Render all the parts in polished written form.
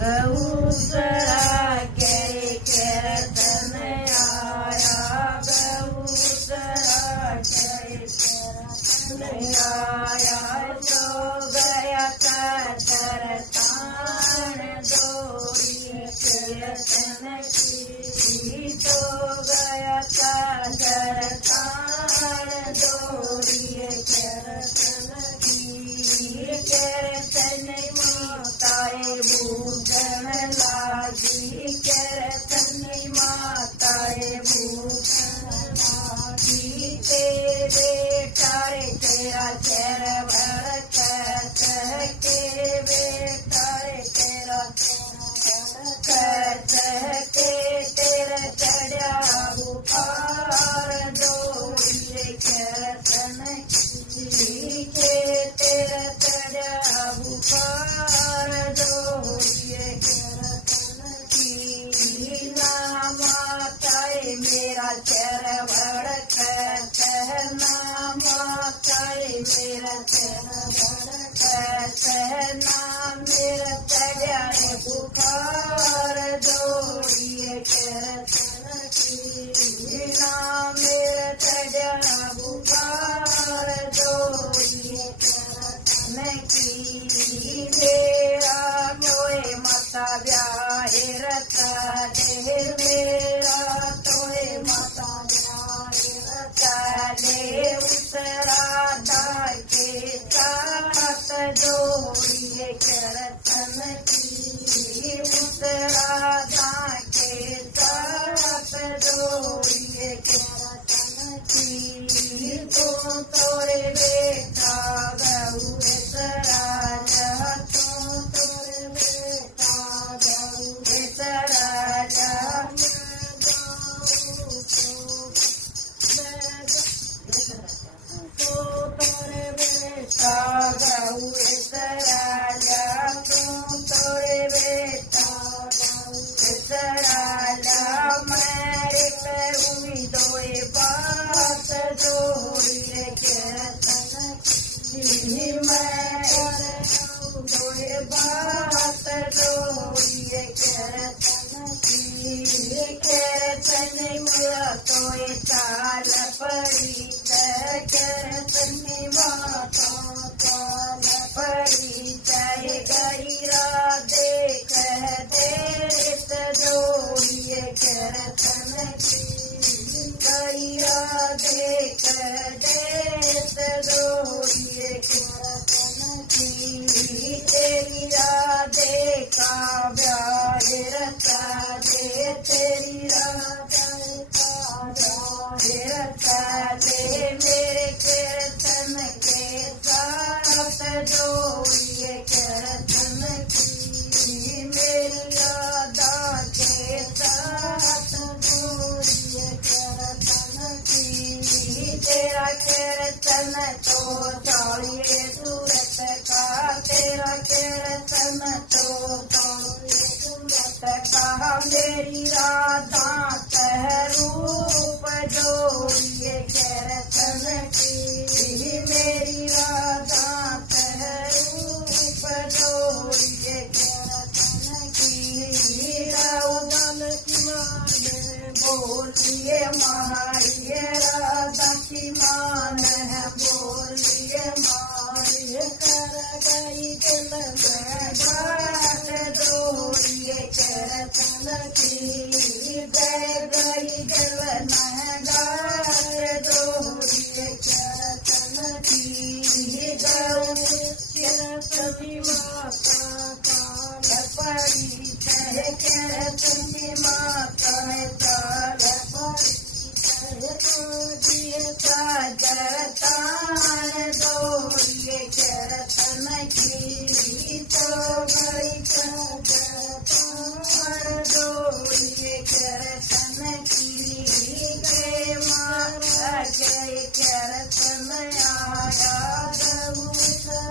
गऊसरा केरे कीर्तन आया, गऊसरा केरे कीर्तन आया। तो गया कतर तान डोरी कीर्तन की, तो गया कतर तान डोरी कीर्तन की। कीर्तन माताए बूझन लागी, कीर्तन माताए बूझन लागी। तेरे तारे तेरा चेर भर के बेटारे तेरा के तेरा चढ़ा बुखार डोरी कीर्तन की, के तेरा चढ़ा बुखार डोरी कीर्तन की। नाम माताए मेरा चेर भड़कत, नाम माताए मेरा चेर भड़कत, नाम मेरा चढ़ा बुखार डोरी कीर्तन की। नाम मेरा चढ़ा बुखार डोरी कीर्तन की। मेरा तोए माता ब्याहे रता दे, मेरा तोए माता ब्याहे रता दे। उसरा दाय के साथ डोरी कीर्तन की, उसरा दाय के साथ डोरी कीर्तन की। तो तोरे बेटा गऊ सराज, तो तोरे बेटा गऊ सराज। तो तोरे बेटा गऊ सराज, तो तोरे बेटा गऊ सराज। मेरे पे उम्मीदों बात जोड़ी कीर्तन की, मैं दोए बात जोड़ी कीर्तन की। कीर्तन मेरा तोए चाल पड़ी, कीर्तन माता चाल पड़ी। चाहे गैरा देख देत जोड़ी कीर्तन की, गैरा देख देत जोड़ी कीर्तन की। तेरी राधे का ब्याहे रता दे, तेरी राधे का ब्याहे रता दे। मेरे कीर्तन के साथ जोड़ी कीर्तन की, मेरी राधा के साथ जोड़ी कीर्तन की। तेरा कीर्तन तो तोड़िए सूरत का, तेरा कीर्तन तो तोड़िए सूरत का। मेरी राधा कह रूप जोड़िए कीर्तन की, मेरी राधा कह रूप जोड़िए कीर्तन की। राउदन की मान बोलिए मारिए, राधा की मान है बोलिए मारिए। कर गई दिल में बात जोड़िए कीर्तन की, दे गई दिल में बात जोड़िए कीर्तन की। गऊ कीर्तन माता काल पड़ी, चाहे कीर्तन माता काल पड़ी। दिए साजरतान डोरी कीर्तन की, तो गई साजरतान डोरी कीर्तन की। गए माता जय कीर्तन आया, गऊसरा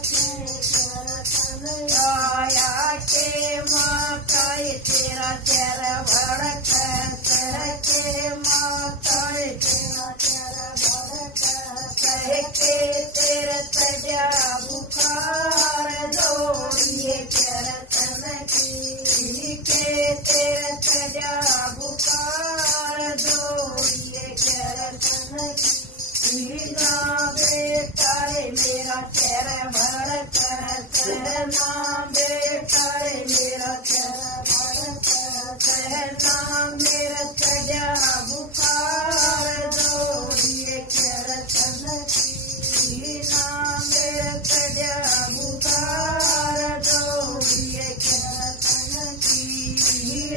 के कीर्तन आया। के माता तेरा चेर भड़कत, के माता तेरा चेर भड़कत। के तेरे तजा बुखार डोरी कीर्तन की, सजा बुकार जोड़िए कीर्तन लीला बेटा रे मेरा चेर भर कर नाम बेटा रे मेरा चेर भर कर नाम मेरा सजा बुखार जोड़िए कीर्तन लीला मेरा सजा बुखार जोड़िए कीर्तन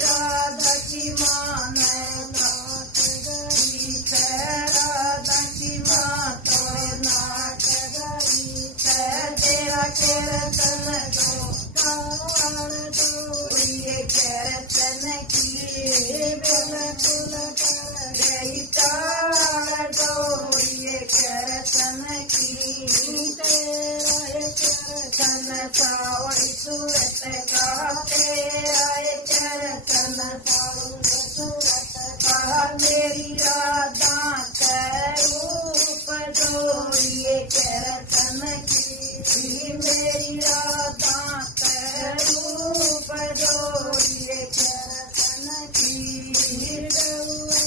राधा की मान नाथ गई राधा की माँ तोड़े नाथ गई तेरा कीर्तन दो काल जोड़िए कीर्तन की बिल्कुल कर गई ताल जोड़िए कीर्तन की तेरा कीर्तन सावड़ी सूरत का तेरा कीर्तन सावड़ी सूरत का मेरी राधा के रूप जोड़िए कीर्तन की मेरी राधा के रूप जोड़िए कीर्तन की गौवन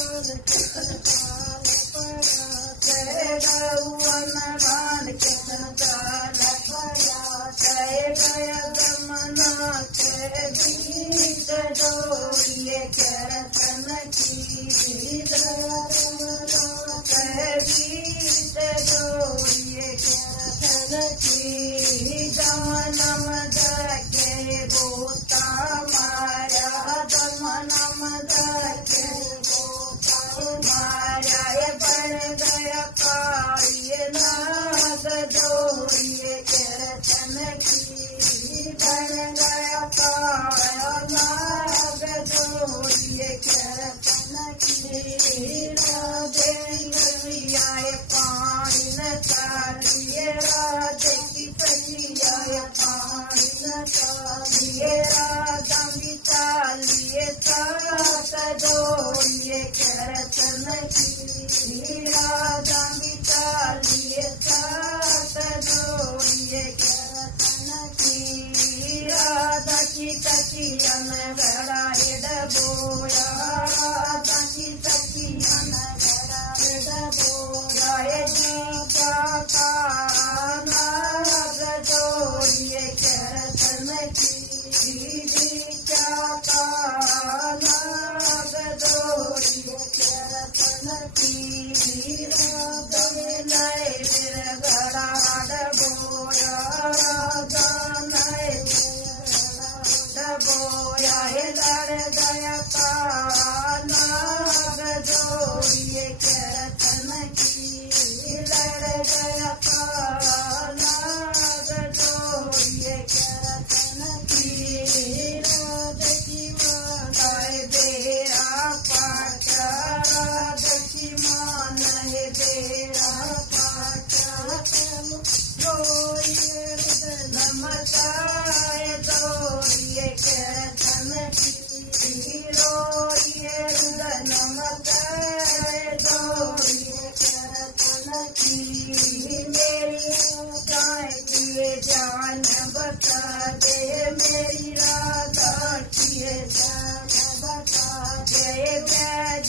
बाल कितन काल पड़ा गौवन बाल कितन काल पड़ा गया गमना के गीत जोड़िए कीर्तन की गीत जोड़िए कीर्तन की दमनम के गोता मारा दमनम के गोता मारा बन गया कार्य नाग जोड़िए कीर्तन की बन गया कार्य नाग जोड़िए कीर्तन की राधे कलियाए पानी न कालिए राधे की कलियाए पानी न कालिए राधा मितालिए साथ जोड़िए कीर्तन की राधा मितालिए साथ जोड़िए कीर्तन की राधा की तकियन गड़ाए डबोया राधा की तकियन गड़ाए डबोया जीता का नाग जोड़िए कीर्तन की जीता का नाग जोड़िए कीर्तन की राधा नए बिर गड़ा डबोया राधा नए डबोया लड़ गया का नाग जोड़िए कीर्तन की लड़ गया का नाग जोड़िए कीर्तन की राधा की माताए बेरा पाठ राधा की मान है बेरा पाठ जोड़िए नमताए जोड़िए कीर्तन की रोइए नमताए जोड़िए कीर्तन की मेरी गाय किए जान बता दे मेरी राधा किए जान बता दे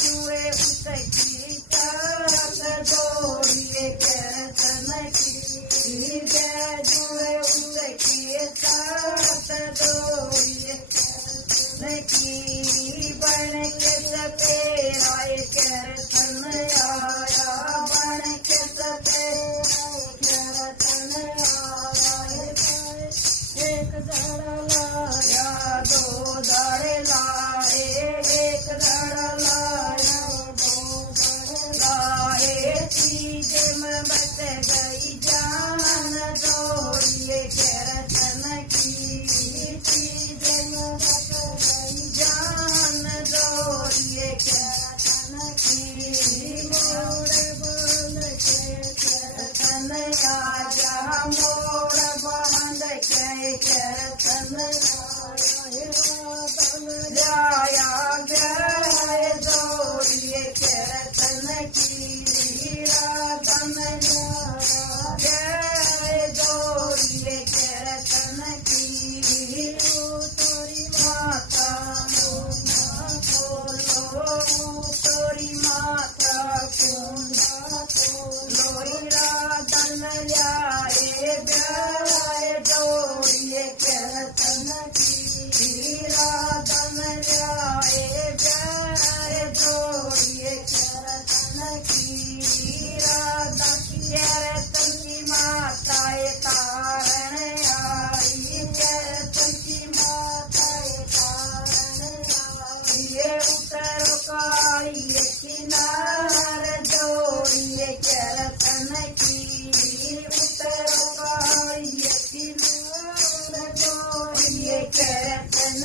जुए उसकी ताक जोड़िए कीर्तन की जुए उसकी ताक जोड़िए कीर्तन की बन के सपेरा कीर्तन आया बन के सपेरा कीर्तन आया एक धड़ लाया दो धड़ लाए एक धड़ लाया दो धड़ लाए चीज में बच गई जान जोड़िए कीर्तन की चीज में बच गई जान जोड़िए कीर्तन की मोड़ बांध के कीर्तन आजा मोड़ बांध के कीर्तन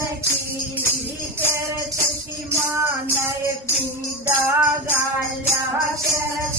तेरे चरखी माँ नए पीदा गाल्या तेरे